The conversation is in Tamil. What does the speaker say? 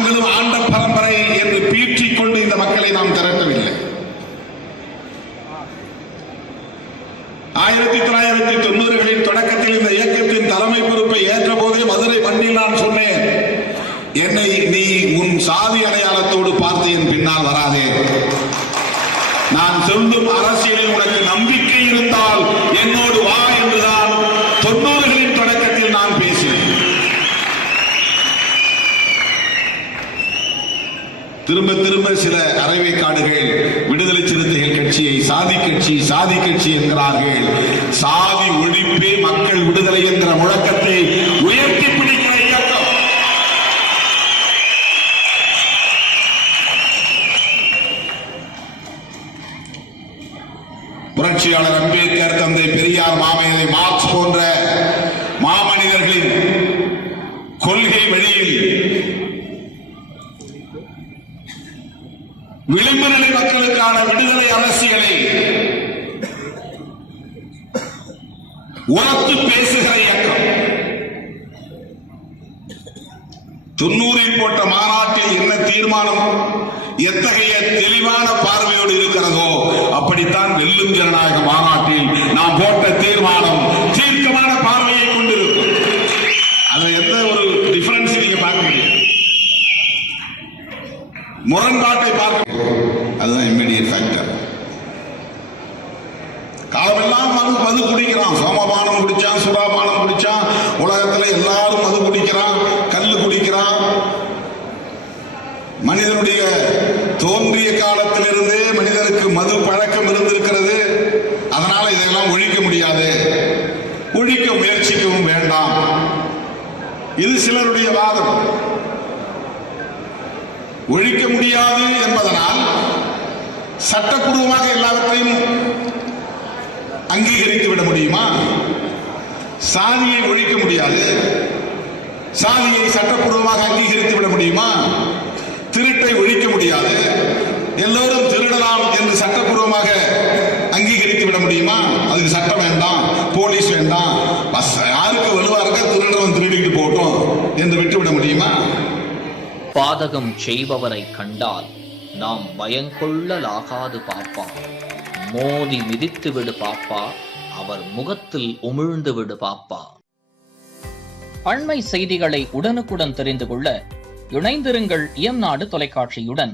நாங்களும் ஆண்ட பரம்பரை என்று பீற்றிக் கொண்டு இந்த மக்களை நாம் திரட்டவில்லை. 1990களின் தொடக்கத்தில் இந்த இயக்கத்தின் தலைமை பொறுப்பை ஏற்ற போதே மதுரை மண்ணில் நான் சொன்னேன், என்னை நீ உன் சாதி அடையாளத்தோடு பார்த்து என் பின்னால் வராதே. நான் சொல்லும் அரசியலில் உனக்கு நம்பிக்கை இருந்தால் என்னோடு வா என்றுதான் 90களின் தொடக்கத்தில் நான் பேசினேன். திரும்ப திரும்ப சில அரைவேக்காடுகள் விடுதலை சிறுத்தைகள் கட்சியை சாதி கட்சி என்கிறார்கள். சாதி ஒழிப்பே மக்கள் விடுதலை என்கிற முழக்கத்தை உயர்த்தி பிடிக்கிற இயக்கம். புரட்சியாளர் அம்பேத்கர், தந்தை பெரியார், மாமேதை மார்க்ஸ் போன்ற மாமனிதர்களின் கொள்கை வழியில் விளிம்பு நிலை மக்களுக்கான விடுதலை அரசியலை உரத்து பேசுகிற இயக்கம். 90ல் போட்ட மாநாட்டில் என்ன தீர்மானம், எத்தகைய தெளிவான பார்வையோடு இருக்கிறதோ அப்படித்தான் வெல்லும் ஜனநாயக மாநாட்டில் நாம் போட்ட தீர்மானம் தீர்க்கமான பார்வையை கொண்டிருக்கும். அதுல எந்த ஒரு டிஃபரன்ஸ் நீங்க பார்க்க முடியும், முரண்பாட்டை பார்க்க. அதுதான் இம்மீடியட் ஃபேக்டர். காலமெல்லாம் மது குடிக்கிறான், சோமபானம் குடிச்சான், சுறாபானம் குடிச்சான், உலகத்துல எல்லாரும் மது குடிக்கிறான், கல்லு குடிக்கிறான். மனிதனுடைய தோன்றிய காலத்திலிருந்தே மனிதனுக்கு மது பழக்கம் இருந்திருக்கிறது. அதனால இதெல்லாம் ஒழிக்க முடியாது, ஒழிக்க முயற்சிக்கவும் வேண்டாம். இது சிலருடைய வாதம். ஒழிக்க முடியாது என்பதனால் சட்டப்பூர்வமாக எல்லாவற்றையும் அங்கீகரித்து விட முடியுமா? சாதியை ஒழிக்க முடியாது, சாதியை சட்டப்பூர்வமாக அங்கீகரித்து விட முடியுமா? திருட்டை ஒழிக்க முடியாது, எல்லோரும் திருடலாம் என்று சட்டப்பூர்வமாக அங்கீகரித்து விட முடியுமா? அதுக்கு சட்டம் வேண்டாம், போலீஸ் வேண்டாம், யாருக்கு வலுவா இருக்க திருடவன் திருடிட்டு போட்டோம் என்று விட்டுவிட முடியுமா? பாதகம் செய்பவரை கண்டால் நாம் பயங்கொள்ளலாகாது பாப்பா, மோதி மிதித்து விடு பாப்பா, அவர் முகத்தில் உமிழ்ந்து விடு பாப்பா. அண்மை செய்திகளை உடனுக்குடன் தெரிந்து கொள்ள இணைந்திருங்கள் இயம்நாடு தொலைக்காட்சியுடன்.